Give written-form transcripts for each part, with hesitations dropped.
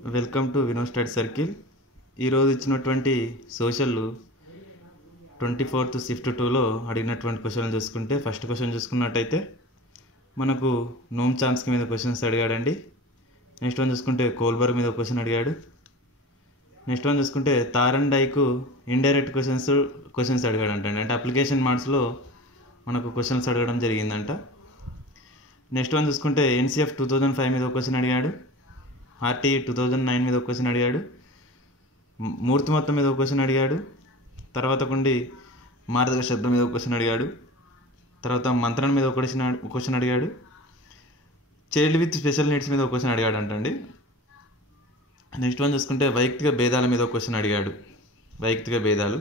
Welcome to Vino study circle. ఈరోజు ఇచ్చినటువంటి social 24th shift 2లో అడిగినటువంటి క్వశ్చన్లు చూసుకుంటే, ఫస్ట్ క్వశ్చన్ చూసుకున్నట్టయితే మనకు నోమ్ చామ్స్కీ మీద క్వశ్చన్స్ అడిగాడండి. నెక్స్ట్ వన్ చూసుకుంటే కోల్బర్గ్ మీద క్వశ్చన్ అడిగాడు. నెక్స్ట్ వన్ చూసుకుంటే తారన్ డైకు ఇండైరెక్ట్ క్వశ్చన్స్ అడిగాడంటండి. అంటే అప్లికేషన్ మార్క్స్లో మనకు క్వశ్చన్స్ అడగడం జరిగిందంట. నెక్స్ట్ వన్ చూసుకుంటే ఎన్సీఎఫ్ 2005 మీద క్వశ్చన్ అడిగాడు. ఆర్టీ 2009 మీద క్వశ్చన్ అడిగాడు. మూర్తిమత్వం మీద క్వశ్చన్ అడిగాడు. తర్వాత కొండి మార్గదర్శక శబ్దం మీద క్వశ్చన్ అడిగాడు. తర్వాత మంత్రం మీద క్వశ్చన్ అడిగాడు. చైల్డ్ విత్ స్పెషల్ నీడ్స్ మీద క్వశ్చన్ అడిగాడు అంటండి. నెక్స్ట్ వన్ చూసుకుంటే వైయక్తిక భేదాల మీద క్వశ్చన్ అడిగాడు. వైయక్తిక భేదాలు.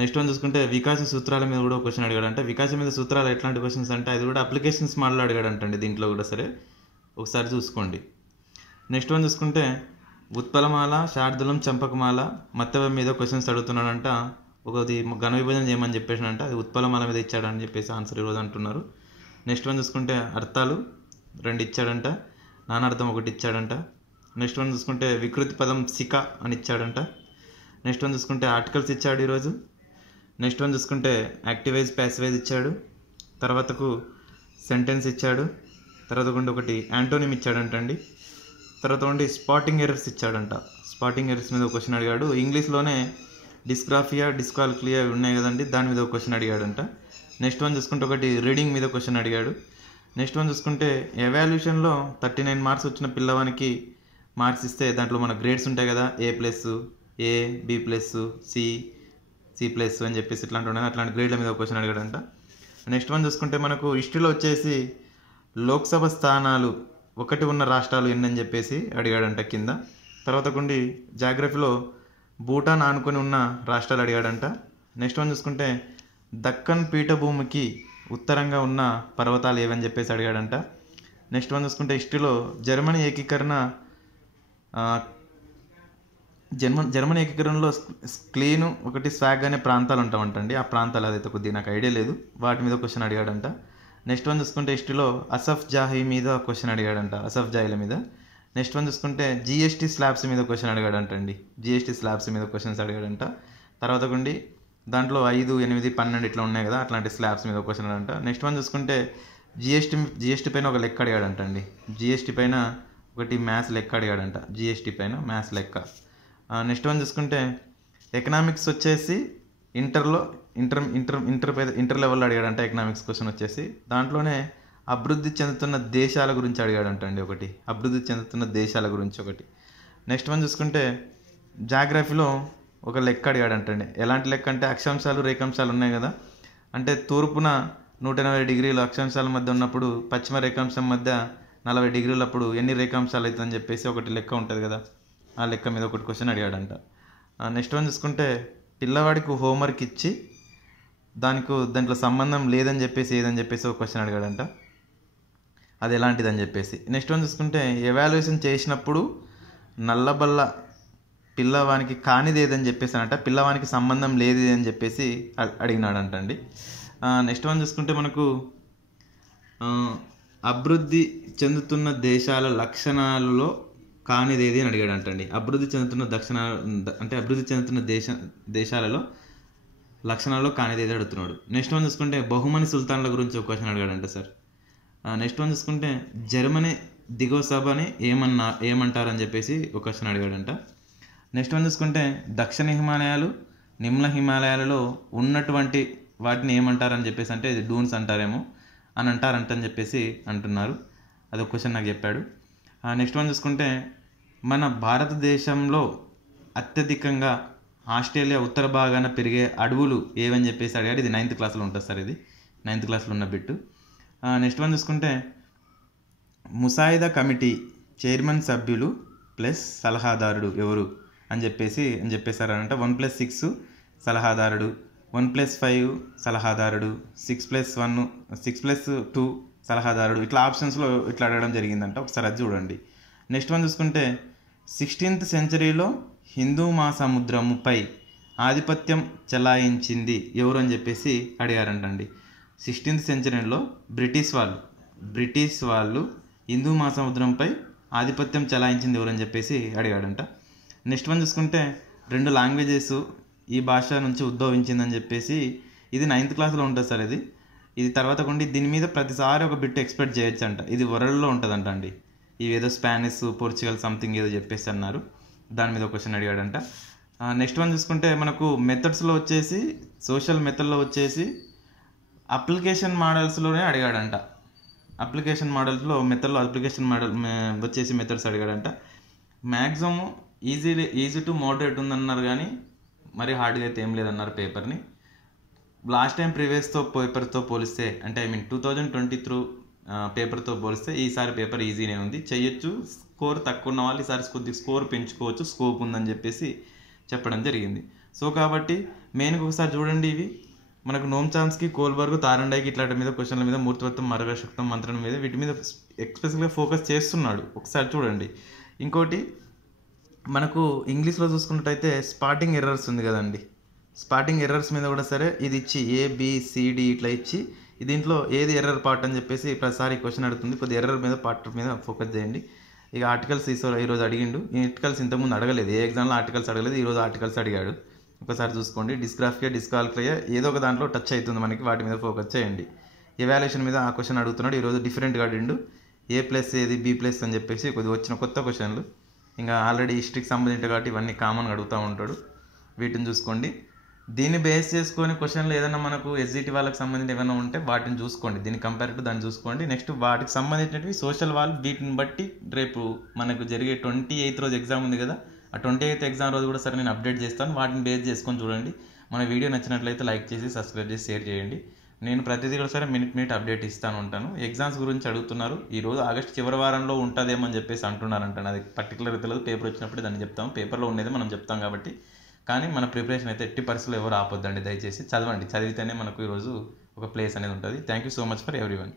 నెక్స్ట్ వన్ చూసుకుంటే వికాస సూత్రాల మీద కూడా క్వశ్చన్ అడిగాడు. అంటే వికాసం మీద సూత్రాలు ఎట్లాంటి క్వశ్చన్స్ అంటే అది కూడా అప్లికేషన్స్ మోడల్ అడిగాడు అంటండి. దీంట్లో కూడా సరే ఒకసారి చూసుకోండి. నెక్స్ట్ వన్ చూసుకుంటే ఉత్పలమాల, శార్దూలం, చంపకమాల, మత్తెవ మీద క్వశ్చన్స్ అడుగుతున్నాడంట. ఒకటి ఘన విభజన చేయమని చెప్పేసాడంట. అది ఉత్పలమాల మీద ఇచ్చాడని చెప్పేసి ఆన్సర్ ఈరోజు అంటున్నారు. నెక్స్ట్ వన్ చూసుకుంటే అర్థాలు 2 ఇచ్చాడంట. నానార్థం 1 ఇచ్చాడంట. నెక్స్ట్ వన్ చూసుకుంటే వికృతి పదం సిక అని ఇచ్చాడంట. నెక్స్ట్ వన్ చూసుకుంటే ఆర్టికల్స్ ఇచ్చాడు ఈరోజు. నెక్స్ట్ వన్ చూసుకుంటే యాక్టివైజ్, ప్యాసివైజ్ ఇచ్చాడు. తర్వాతకు సెంటెన్స్ ఇచ్చాడు. తర్వాత ఒకటి యాంటోనిమ్ ఇచ్చాడంటండి. తర్వాత ఉండి స్పాటింగ్ ఎర్రర్స్ ఇచ్చాడంట. స్పాటింగ్ ఎర్రర్స్ మీద క్వశ్చన్ అడిగాడు. ఇంగ్లీష్లోనే డిస్గ్రాఫియా, డిస్కాల్కులియా ఉన్నాయి కదండి, దాని మీద క్వశ్చన్ అడిగాడంట. నెక్స్ట్ వన్ చూసుకుంటే ఒకటి రీడింగ్ మీద క్వశ్చన్ అడిగాడు. నెక్స్ట్ వన్ చూసుకుంటే ఎవాల్యూషన్లో 39 మార్క్స్ వచ్చిన పిల్లవానికి మార్క్స్ ఇస్తే దాంట్లో మన గ్రేడ్స్ ఉంటాయి కదా, A+, A, B+, C+, అని చెప్పేసి ఇట్లాంటి ఉన్నాయి. అట్లాంటి గ్రేడ్ల మీద క్వశ్చన్ అడిగాడంట. నెక్స్ట్ వన్ చూసుకుంటే మనకు హిస్టరీలో వచ్చేసి లోక్సభ స్థానాలు 1 ఉన్న రాష్ట్రాలు ఎన్ని అని చెప్పేసి అడిగాడంట కింద. తర్వాత కొండి జాగ్రఫీలో భూటాన్ ఆనుకొని ఉన్న రాష్ట్రాలు అడిగాడంట. నెక్స్ట్ వన్ చూసుకుంటే దక్కన్ పీఠభూమికి ఉత్తరంగా ఉన్న పర్వతాలు ఏవని చెప్పేసి అడిగాడంట. నెక్స్ట్ వన్ చూసుకుంటే హిస్టరీలో జర్మనీ ఏకీకరణలో క్లీను ఒకటి స్వాగ్ అనే ప్రాంతాలు ఉంటామంటండి. ఆ ప్రాంతాలు అదైతే కొద్దిగా నాకు ఐడియా లేదు. వాటి మీద క్వశ్చన్ అడిగాడంట. నెక్స్ట్ వన్ చూసుకుంటే హిస్టరీలో అసఫ్ జాహీ మీద క్వశ్చన్ అడిగాడంట. అసఫ్ జాహీల మీద. నెక్స్ట్ వన్ చూసుకుంటే జిఎస్టీ స్లాబ్స్ మీద క్వశ్చన్ అడిగాడంటండి. జిఎస్టీ స్లాబ్స్ మీద క్వశ్చన్స్ అడిగాడంట. తర్వాత కొండి దాంట్లో 5, 8, 12 ఇట్లా ఉన్నాయి కదా, అట్లాంటి స్లాబ్స్ మీద క్వశ్చన్ అడంట. నెక్స్ట్ వన్ చూసుకుంటే జిఎస్టీ పైన ఒక లెక్క అడిగాడంటండి. జిఎస్టీ పైన ఒకటి మ్యాథ్స్ లెక్క అడిగాడంట. జిఎస్టీ పైన మ్యాథ్స్ లెక్క. నెక్స్ట్ వన్ చూసుకుంటే ఎకనామిక్స్ వచ్చేసి ఇంటర్ లెవెల్లో అడిగాడంట. ఎకనామిక్స్ క్వశ్చన్ వచ్చేసి దాంట్లోనే అభివృద్ధి చెందుతున్న దేశాల గురించి అడిగాడంటండి. ఒకటి అభివృద్ధి చెందుతున్న దేశాల గురించి ఒకటి. నెక్స్ట్ వన్ చూసుకుంటే జాగ్రఫీలో ఒక లెక్క అడిగాడంటండి. ఎలాంటి లెక్క అంటే అక్షాంశాలు, రేఖాంశాలు ఉన్నాయి కదా, అంటే తూర్పున 180 డిగ్రీలు అక్షాంశాల మధ్య ఉన్నప్పుడు పశ్చిమ రేఖాంశం మధ్య 40 డిగ్రీలప్పుడు ఎన్ని రేఖాంశాలు అవుతుందని చెప్పేసి ఒకటి లెక్క ఉంటుంది కదా, ఆ లెక్క మీద ఒకటి క్వశ్చన్ అడిగాడంట. నెక్స్ట్ వన్ చూసుకుంటే పిల్లవాడికి హోంవర్క్ ఇచ్చి దాంట్లో సంబంధం లేదని చెప్పేసి ఏదని చెప్పేసి ఒక క్వశ్చన్ అడిగాడంట. అది ఎలాంటిదని చెప్పేసి. నెక్స్ట్ వన్ చూసుకుంటే ఎవాల్యుయేషన్ చేసినప్పుడు నల్లబల్ల పిల్లవానికి కానిది ఏదని చెప్పేసి అంట, పిల్లవానికి సంబంధం లేదు అని చెప్పేసి అడిగినాడంటండి. నెక్స్ట్ వన్ చూసుకుంటే మనకు అభివృద్ధి చెందుతున్న దేశాల లక్షణాలలో కానిదేది అని అడిగాడంటండి. అభివృద్ధి చెందుతున్న దేశాలలో లక్షణాల్లో కానిదేది అడుగుతున్నాడు. నెక్స్ట్ వన్ చూసుకుంటే బహుమని సుల్తాన్ల గురించి ఒక క్వశ్చన్ అడిగాడంట సార్. నెక్స్ట్ వన్ చూసుకుంటే జర్మనీ దిగువ సభని ఏమంటారని చెప్పేసి ఒక క్వశ్చన్ అడిగాడంట. నెక్స్ట్ వన్ చూసుకుంటే దక్షిణ హిమాలయాలు, నిమ్న హిమాలయాలలో ఉన్నటువంటి వాటిని ఏమంటారని చెప్పేసి, అంటే ఇది డూన్స్ అంటారేమో అని అంటారంటని చెప్పేసి అంటున్నారు. అదొక క్వశ్చన్ నాకు చెప్పాడు. నెక్స్ట్ వన్ చూసుకుంటే మన భారతదేశంలో అత్యధికంగా ఆస్ట్రేలియా ఉత్తర భాగాన పెరిగే అడవులు ఏవని చెప్పేసి అడిగాడు. ఇది 9th క్లాస్లో ఉంటుంది సార్. ఇది 9th క్లాస్లో ఉన్న బిట్టు. నెక్స్ట్ వన్ చూసుకుంటే ముసాయిదా కమిటీ చైర్మన్ సభ్యులు ప్లస్ సలహాదారుడు ఎవరు అని చెప్పేసారంట. 1+6 సలహాదారుడు, 1+5 సలహాదారుడు, 6+2 సలహాదారుడు, ఇట్లా ఆప్షన్స్లో ఇట్లా అడగడం జరిగిందంట. ఒకసారి అది చూడండి. నెక్స్ట్ వన్ చూసుకుంటే 16th సెంచరీలో హిందూ మహాసముద్రముపై ఆధిపత్యం చెలాయించింది ఎవరు అని చెప్పేసి అడిగారంటండి. 16th సెంచరీలో బ్రిటిష్ వాళ్ళు హిందూ మహాసముద్రంపై ఆధిపత్యం చెలాయించింది ఎవరని చెప్పేసి అడిగాడంట. నెక్స్ట్ వన్ చూసుకుంటే 2 లాంగ్వేజెస్ ఈ భాష నుంచి ఉద్భవించిందని చెప్పేసి, ఇది 9th క్లాస్లో ఉంటుంది సార్. ఇది తర్వాత కొండి దీని మీద ప్రతిసారి ఒక బిట్ ఎక్స్పెక్ట్ చేయొచ్చు అంట. ఇది వరల్డ్లో ఉంటుందంట అండి. ఇవి ఏదో స్పానిష్, పోర్చుగల్ సంథింగ్ ఏదో చెప్పేసి అన్నారు. దాని మీద ఒక క్వశ్చన్ అడిగాడంట. నెక్స్ట్ వన్ చూసుకుంటే మనకు మెథడ్స్లో వచ్చేసి, సోషల్ మెథడ్లో వచ్చేసి అప్లికేషన్ మోడల్స్లోనే అడిగాడంట. అప్లికేషన్ మోడల్స్లో మెథడ్లో అప్లికేషన్ మోడల్ వచ్చేసి మెథడ్స్ అడిగాడంట. మ్యాక్సిమం ఈజీ టు మోడరేట్ ఉందన్నారు, కానీ మరి హార్డ్గా అయితే ఏం లేదన్నారు పేపర్ని. లాస్ట్ టైం ప్రీవియస్తో పేపర్తో పోలిస్తే, అంటే 2023 పేపర్తో పోలిస్తే ఈసారి పేపర్ ఈజీనే ఉంది, చేయొచ్చు. స్కోర్ తక్కువ ఉన్న వాళ్ళు ఈసారి కొద్దిగా స్కోర్ పెంచుకోవచ్చు, స్కోప్ ఉందని చెప్పేసి చెప్పడం జరిగింది. సో కాబట్టి మెయిన్గా ఒకసారి చూడండి, ఇవి మనకు నోమ్ చామ్స్కీ, కోల్బర్గ్, తారండైకి ఇట్లాంటి మీద క్వశ్చన్ల మీద, మూర్తితత్వం, మరగశక్తం, మంత్రం మీద, వీటి మీద ఎక్స్పెషల్గా ఫోకస్ చేస్తున్నాడు. ఒకసారి చూడండి. ఇంకోటి మనకు ఇంగ్లీష్లో చూసుకున్నట్టయితే స్పాటింగ్ ఎర్రర్స్ ఉంది కదండి. స్పాటింగ్ ఎర్రర్స్ మీద కూడా సరే ఇది ఇచ్చి ABCD ఇట్లా ఇచ్చి దీంట్లో ఏది ఎర్రర్ పార్ట్ అని చెప్పేసి ప్రతిసారి క్వశ్చన్ అడుగుతుంది. కొద్ది ఎర్రర్ మీద పార్ట్ మీద ఫోకస్ చేయండి. ఇక ఆర్టికల్స్ ఈరోజు అడిగిండు. ఈ ఆర్టికల్స్ ఇంతకుముందు అడగలేదు, ఏ ఎగ్జామ్లో ఆర్టికల్స్ అడగలేదు, ఈరోజు ఆర్టికల్స్ అడిగాడు. ఒకసారి చూసుకోండి. డిస్గ్రాఫియా, డిస్కాల్కులియా ఏదో ఒక దాంట్లో టచ్ అవుతుంది మనకి, వాటి మీద ఫోకస్ చేయండి. ఎవాల్యుయేషన్ మీద ఆ క్వశ్చన్ అడుగుతున్నాడు. ఈరోజు డిఫరెంట్గా అడిగిండు. A+ ఏది, B+ అని చెప్పేసి కొద్దిగా వచ్చిన కొత్త క్వశ్చన్లు. ఇంకా ఆల్రెడీ హిస్టరీకి సంబంధించిన కాబట్టి ఇవన్నీ కామన్గా అడుగుతూ ఉంటాడు. వీటిని చూసుకోండి. దీన్ని బేస్ చేసుకొని క్వశ్చన్లు ఏదైనా మనకు SGT వాళ్ళకి సంబంధించి ఏమైనా ఉంటే వాటిని చూసుకోండి. దీన్ని కంపేరిటివ్ దాన్ని చూసుకోండి. నెక్స్ట్ వాటికి సంబంధించినవి సోషల్ వాళ్ళు, వీటిని బట్టి రేపు మనకు జరిగే 28th రోజు ఎగ్జామ్ ఉంది కదా, ఆ 28th ఎగ్జామ్ రోజు కూడా సరే నేను అప్డేట్ చేస్తాను. వాటిని బేస్ చేసుకొని చూడండి. మన వీడియో నచ్చినట్లయితే లైక్ చేసి, సబ్స్క్రైబ్ చేసి, షేర్ చేయండి. నేను ప్రతిదీ కూడా సరే మినిట్ అప్డేట్ ఇస్తాను ఉంటాను. ఎగ్జామ్స్ గురించి అడుగుతున్నారు. ఈరోజు ఆగస్ట్ చివరి వారంలో ఉంటుందేమో అని చెప్పేసి అంటున్నారంట. అది పర్టికులర్ తెలియదు, పేపర్ వచ్చినప్పుడు దాన్ని చెప్తాం. పేపర్లో ఉండేది మనం చెప్తాం కాబట్టి. కానీ మన ప్రిపరేషన్ అయితే ఎట్టి పరిస్థితుల్లో ఎవరు ఆపొద్దండి. దయచేసి చదవండి. చదివితేనే మనకు ఈరోజు ఒక ప్లేస్ అనేది ఉంటుంది. Thank you so much for everyone.